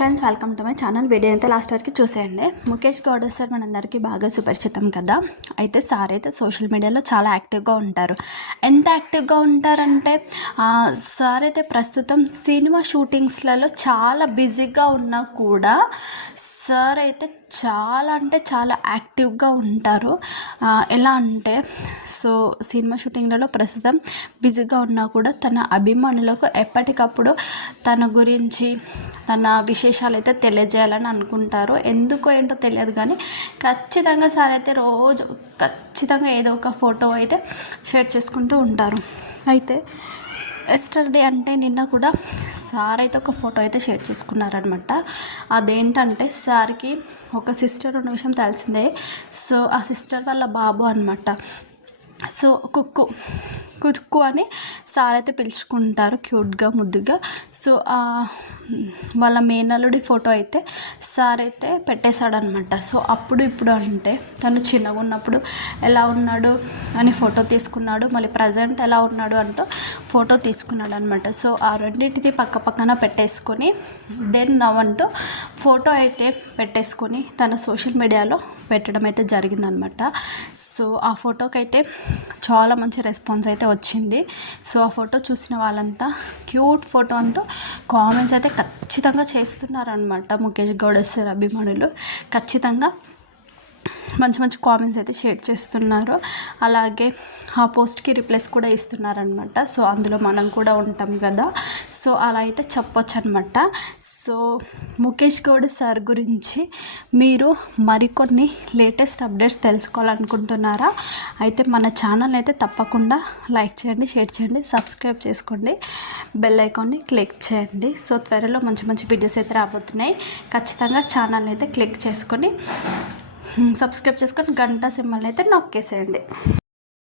Friends, welcome to my channel. Video అయితే last వరకు చూసేయండి. ముఖేష్ గౌడ సార్ మనందరికీ బాగా సుపరిచితం కదా. అయితే సార్ అయితే సోషల్ మీడియాలో చాలా యాక్టివ్గా ఉంటారు. ఎంత యాక్టివ్గా ఉంటారంటే సార్ అయితే ప్రస్తుతం సినిమా షూటింగ్స్లలో చాలా బిజీగా ఉన్నా కూడా సార్ అయితే చాలా అంటే చాలా యాక్టివ్గా ఉంటారు. ఎలా అంటే సినిమా షూటింగ్లలో ప్రస్తుతం బిజీగా ఉన్నా కూడా తన అభిమానులకు ఎప్పటికప్పుడు తన గురించి తన విశేషాలు అయితే తెలియజేయాలని అనుకుంటారు. ఎందుకో ఏంటో తెలియదు కానీ ఖచ్చితంగా సార్ అయితే రోజు ఖచ్చితంగా ఏదో ఒక ఫోటో అయితే షేర్ చేసుకుంటూ ఉంటారు. అయితే ఎస్టర్డే అంటే నిన్న కూడా సార్ అయితే ఒక ఫోటో అయితే షేర్ చేసుకున్నారనమాట. అదేంటంటే సార్కి ఒక సిస్టర్ ఉన్న విషయం తెలిసిందే. ఆ సిస్టర్ వాళ్ళ బాబు అనమాట. కుక్కు అని సార్ అయితే పిలుచుకుంటారు క్యూట్గా ముద్దుగా. వాళ్ళ మేనల్లుడి ఫోటో అయితే సార్ అయితే పెట్టేశాడనమాట. అప్పుడు ఇప్పుడు అంటే తను చిన్నగా ఉన్నప్పుడు ఎలా ఉన్నాడు అని ఫోటో తీసుకున్నాడు, మళ్ళీ ప్రజెంట్ ఎలా ఉన్నాడు అంటూ ఫోటో తీసుకున్నాడు అనమాట. ఆ రెండింటిది పక్క పక్కన పెట్టేసుకొని దెన్ నవ్వంటూ ఫోటో అయితే పెట్టేసుకొని తన సోషల్ మీడియాలో పెట్టడం అయితే జరిగిందనమాట. ఆ ఫోటోకి అయితే చాలా మంచి రెస్పాన్స్ అయితే వచ్చింది. ఆ ఫోటో చూసిన వాళ్ళంతా క్యూట్ ఫోటో అంటూ కామెంట్స్ అయితే ఖచ్చితంగా చేస్తున్నారనమాట. ముఖేష్ గౌడ సార్ అభిమానులు ఖచ్చితంగా మంచి మంచి కామెంట్స్ అయితే షేర్ చేస్తున్నారు. అలాగే ఆ పోస్ట్కి రిప్లైస్ కూడా ఇస్తున్నారనమాట. అందులో మనం కూడా ఉంటాం కదా. అలా అయితే చెప్పొచ్చు అనమాట. ముఖేష్ గౌడ సార్ గురించి మీరు మరికొన్ని లేటెస్ట్ అప్డేట్స్ తెలుసుకోవాలనుకుంటున్నారా? అయితే మన ఛానల్ అయితే తప్పకుండా లైక్ చేయండి, షేర్ చేయండి, సబ్స్క్రైబ్ చేసుకోండి, బెల్ ఐకాన్ని క్లిక్ చేయండి. త్వరలో మంచి మంచి వీడియోస్ అయితే రాబోతున్నాయి. ఖచ్చితంగా ఛానల్ అయితే క్లిక్ చేసుకొని సబ్స్క్రైబ్ చేసుకొని గంట సింబల్ అయితే నొక్కేసేయండి.